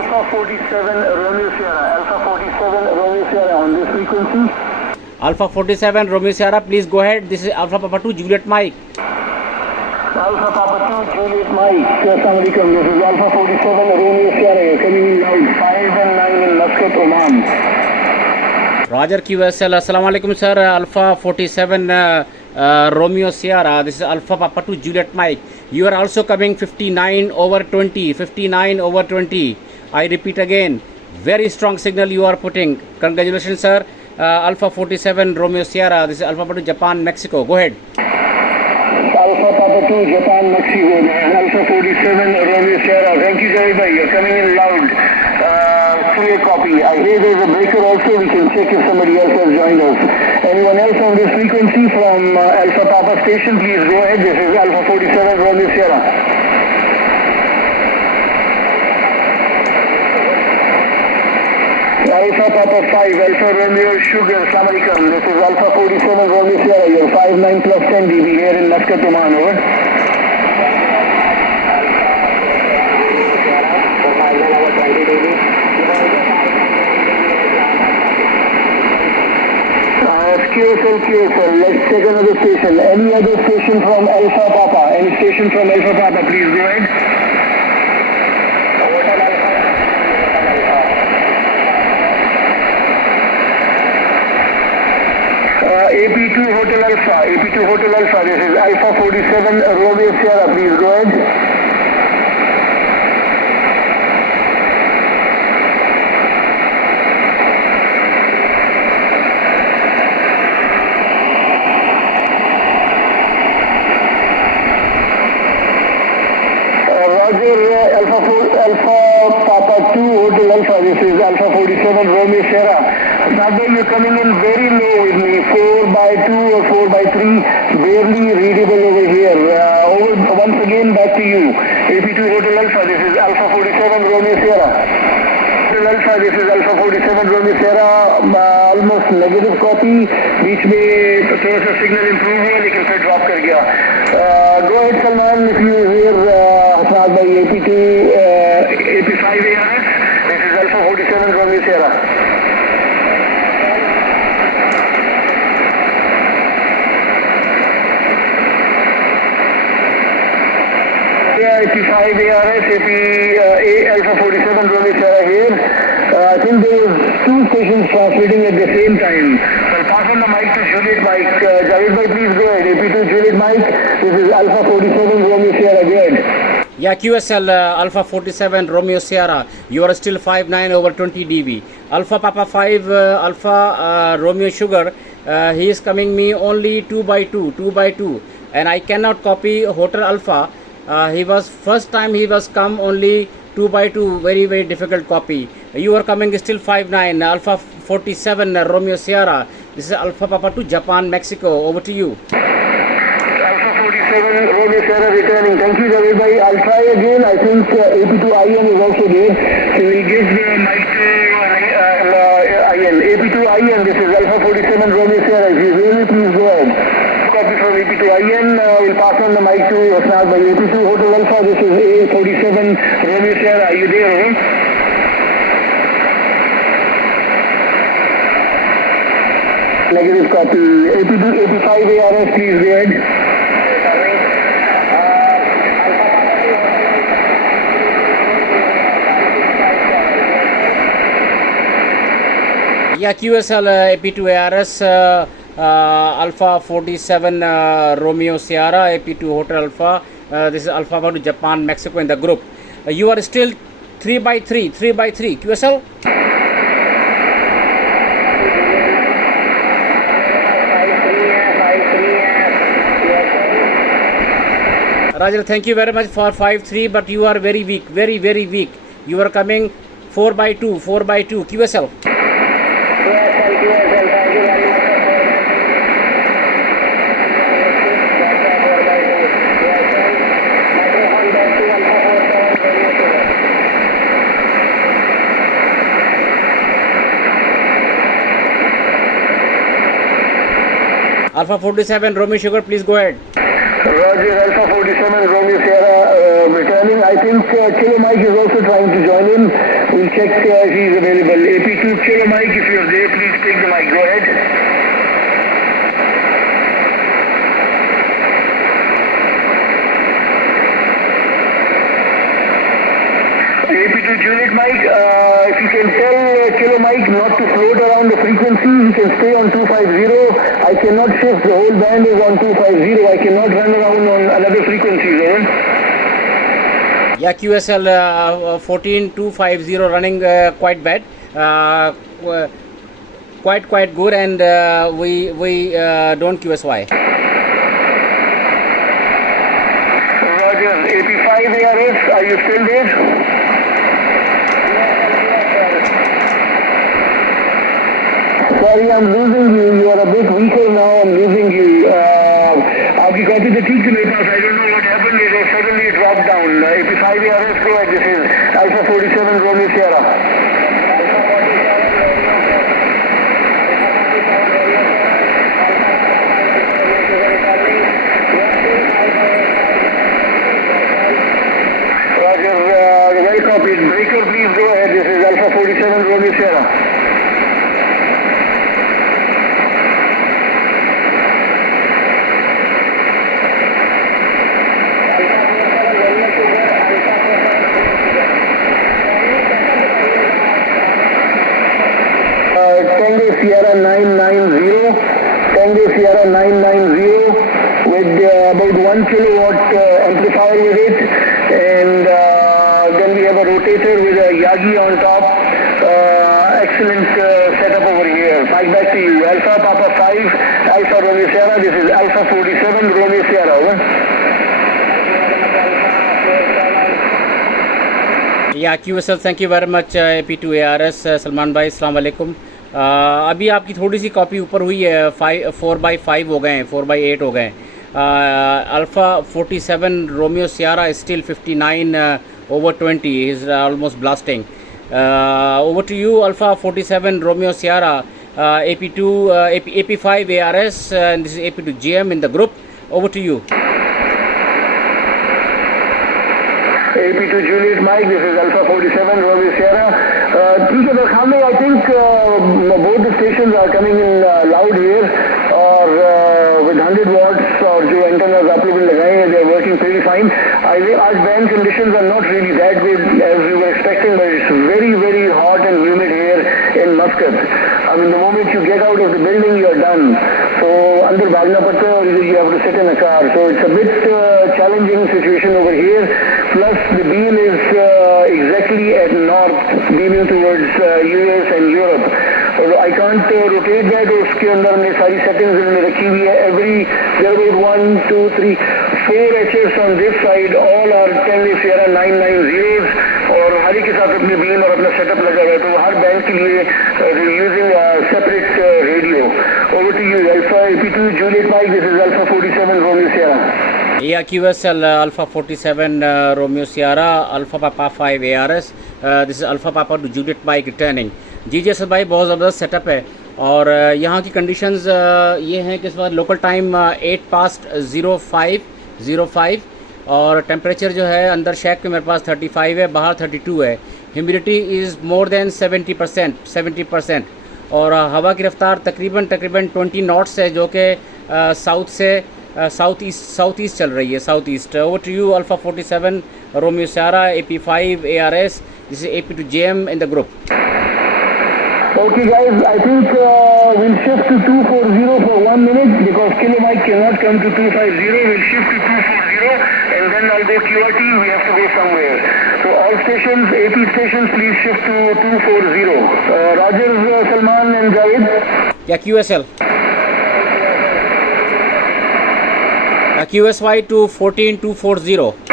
Alpha 47 Romeo Sierra. Alpha 47 Romeo Sierra on this frequency. Alpha 47 Romeo Sierra, please go ahead. This is Alpha Papa 2 Juliet Mike. Alpha Papa 2 Juliet Mike. Assalamu alaikum. This is Alpha 47 Romeo Sierra. You're coming in loud. 5 and 9 in Muscat, Oman. Roger QSL, Assalamu alaikum sir. Alpha 47 Romeo Sierra. This is Alpha Papa 2 Juliet Mike. You are also coming 59 over 20. 59 over 20. I repeat again. Very strong signal you are putting. Congratulations sir. Alpha 47 Romeo Sierra. This is Alpha Papa 2 Japan, Mexico. Go ahead. Alpha Papa 2 Japan, Mexico. Alpha 47 Romeo Sierra. Thank you very much. You're coming in loud. Clear copy. I hear there's a breaker also. We can check if somebody else has joined us. Anyone else on this frequency from Alpha Papa station, please go ahead. This is Alpha 47 Romeo Sierra. Alpha Papa 5, Alpha Romeo Sugar, Assalamu alaikum. This is Alpha 47 Romeo Sierra. You're 59 plus 10 dB here in Muscat, Oman. Over. QSL, let's take another station. Any other station from Alpha Papa? Any station from Alpha Papa, please go ahead. AP2 Hotel Alpha, AP2 Hotel Alpha, this is Alpha 47 Romeo Sierra, please go ahead. Alpha Papa 2 Hotel Alpha, this is Alpha 47 Romeo Sierra. Now you're coming in very low with me, 4 by 2 or 4 by 3, barely readable over here. Once again, back to you. AP2 Hotel Alpha, this is Alpha 47 Romeo Sierra. Hotel Alpha, this is Alpha 47 Romeo Sierra, almost negative copy. बीच में थोड़ा सा signal improve हुआ लेकिन फिर drop कर गया. Go ahead Salman, if you hear Hasnat by AP2, AP5 ARS, this is Alpha 47 Romeo Sierra. AP5 ARS, Alpha 47 Romeo Sierra here. I think there was 2 stations transmitting at the same time. So I'll pass on the mic to Juliet Mike. Javed bhai, please go ahead. AP2 Juliet Mike, this is Alpha 47 Romeo Sierra, go ahead. Yeah, QSL Alpha 47 Romeo Sierra. You are still 59 over 20 dB. Alpha Papa 5 Alpha Romeo Sugar. He is coming me only 2 by 2, 2 by 2, and I cannot copy Hotel Alpha. He was first time he was come only 2 by 2, very difficult copy. You are coming still 59 Alpha 47 Romeo Sierra. This is Alpha Papa 2 Japan, Mexico. Over to you. Alpha 47 Romeo Sierra returning. Thank you Javed bhai. I'll try again. I think AP2IN is also there. So we'll give the mic to IN. AP2IN, this is Alpha 47 Romeo Sierra. If you hear me, please go ahead. Copy from AP2IN. We'll pass on the mic to Hasnat by AP2 Hotel Alpha. This is A47 Romeo Sierra. Are you there? Eh? Negative copy. AP5 ARS, please go ahead. Yeah, QSL AP2 ARS Alpha 47 Romeo Sierra, AP2 Hotel Alpha. This is Alpha 1 to Japan, Mexico in the group. You are still 3 by 3, 3 by 3. QSL? Roger, thank you very much for 5-3, but you are very weak, very weak. You are coming 4 by 2, 4 by 2. QSL? Alpha 47 Romeo Sugar, please go ahead. Roger, Alpha 47 Romeo Sierra returning. I think Chile Mike is also trying to join in. We'll check if he's available. AP2 Kilo Mike, if you're there, please take the mic. Go ahead. AP2 Juliet Mike, if you can tell Kilo Mike not to float around the frequency, he can stay on 250. I cannot shift, the whole band is on 250. I cannot run around on another frequency, over. Yeah, QSL 14250 running quite bad, quite good, and we don't QSY. Roger, AP5 ARS, are you still there? Sorry, I'm losing you. You are a bit weaker now. I'm losing you. आपकी copy तो ठीक थी मेरे पास. I don't know what happened. It suddenly dropped down. AP5 ARS, go ahead. This is Alpha 47 Romeo Sierra. Roger, well copied. Breaker, please go ahead. This is Alpha 47 Romeo Sierra. Tango Sierra 990, Tango Sierra 990 with about 1 kilowatt amplifier with it, and then we have a rotator with a Yagi on top. Excellent setup over here. Mike, back to you. Alpha Papa 5, Alpha Romeo Sierra. This is Alpha 47 Romeo Sierra. Over. या QSL, thank you very much. AP2 ARS Salman भाई, अस्सलाम वालेकुम. अभी आपकी थोड़ी सी copy ऊपर हुई है, 4/5 हो गए हैं, 4/8 हो गए हैं. Alpha 47 romeo sierra is still 59/20 is almost blasting. Over to you alpha 47 romeo sierra, AP5 ARS, and this is AP2 GM in the group. Over to you. AP2 Juliet Mike, this is Alpha 47 Romeo Sierra. I think both the stations are coming in loud here, or with 100 watts or जो antennas आप लोगों ने लगाए हैं, they are working pretty fine. Our band conditions are not really that good as we were expecting, but it's very, very hot and humid here in Muscat. I mean, the moment you get out of the building, you are done. So, अंदर भागना पड़ता है, or you have to sit in a car. So, it's a bit challenging situation over here. Plus, the beam is exactly at north, beaming towards US and Europe. I can't rotate that. उसके अंदर मेरी सारी settings मैंने रखी हुई है. There are 1, 2, 3, 4 HS on this side. All are Tango Sierra 990s. और हर एक के साथ अपने beam और अपना setup लगा हुआ है. तो हर band के लिए using a separate radio. Over to you, Alpha AP2 Juliet Mike. This is Alpha 47 Romeo Sierra. Yeah, QSL Alpha 47 Romeo Sierra, Alpha Papa 5 ARS. This is Alpha Papa to Juliet Mike returning. जी जैसे भाई बहुत ज़बरदस्त setup है. और यहाँ की conditions ये हैं कि इस वक्त लोकल टाइम 8:05 और टेम्परेचर जो है अंदर शैक पे मेरे पास 35 है, बाहर 32 है. Humidity is more than 70%. और हवा की रफ्तार तकरीबन 20 नॉट्स है, जो कि साउथ ईस्ट चल रही है, south east. Over to you alpha 47 romeo sierra, AP5 ARS. This is AP2 GM in the group. Okay guys, I think we'll shift to 240 for 1 minute because Kilo Mike cannot come to 250. We'll shift to 240 and then I'll go QRT. We have to go somewhere. So all stations, AP stations, please shift to 240. Roger, Salman and Javed. Yeah, QSL. QSY to 14240.